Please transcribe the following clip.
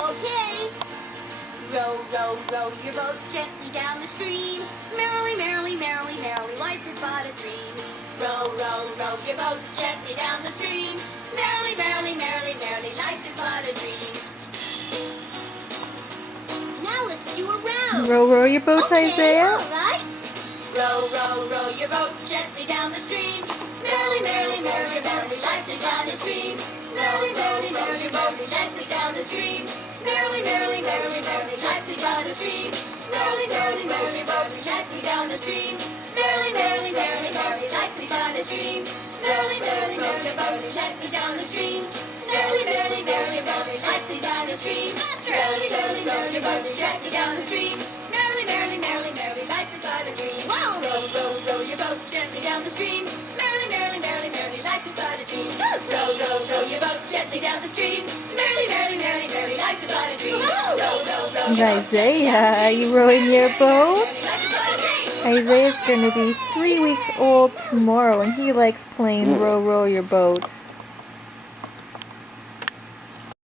Okay. Row, row, row your boat gently down the stream. Merrily, merrily, merrily, merrily, life is but a dream. Row, row, row your boat gently down the stream. Merrily, merrily, merrily, merrily, life is but a dream. Now let's do a row. Row, row your boat, Isaiah. All right. Row, row, row your boat gently down the stream. Merrily, merrily, merrily, merrily, life is but a stream. Merrily, merrily, merrily, merrily, life is down the stream. Merrily, merrily, merrily, merrily, life is but a stream. Merrily, merrily, merrily, merrily, life is down the stream. Merrily, merrily, merrily, merrily, life is but a stream. Merrily, merrily, merrily, merrily, life is down the stream. Merrily, merrily, merrily, merrily, life is down the stream. Merrily, merrily, merrily, merrily, life is down the stream. Merrily, merrily, merrily, merrily, life is but a dream. Row, row, row your boat gently down the stream. Merrily, merrily, merrily, merrily, life is but a dream. Row, row, row your boat gently down the stream. Merrily, merrily, merrily, merrily, life is but a dream. Row, row, row your boat Isaiah, are you rowing your boat? Isaiah's going to be 3 weeks old tomorrow, and he likes playing row, row your boat.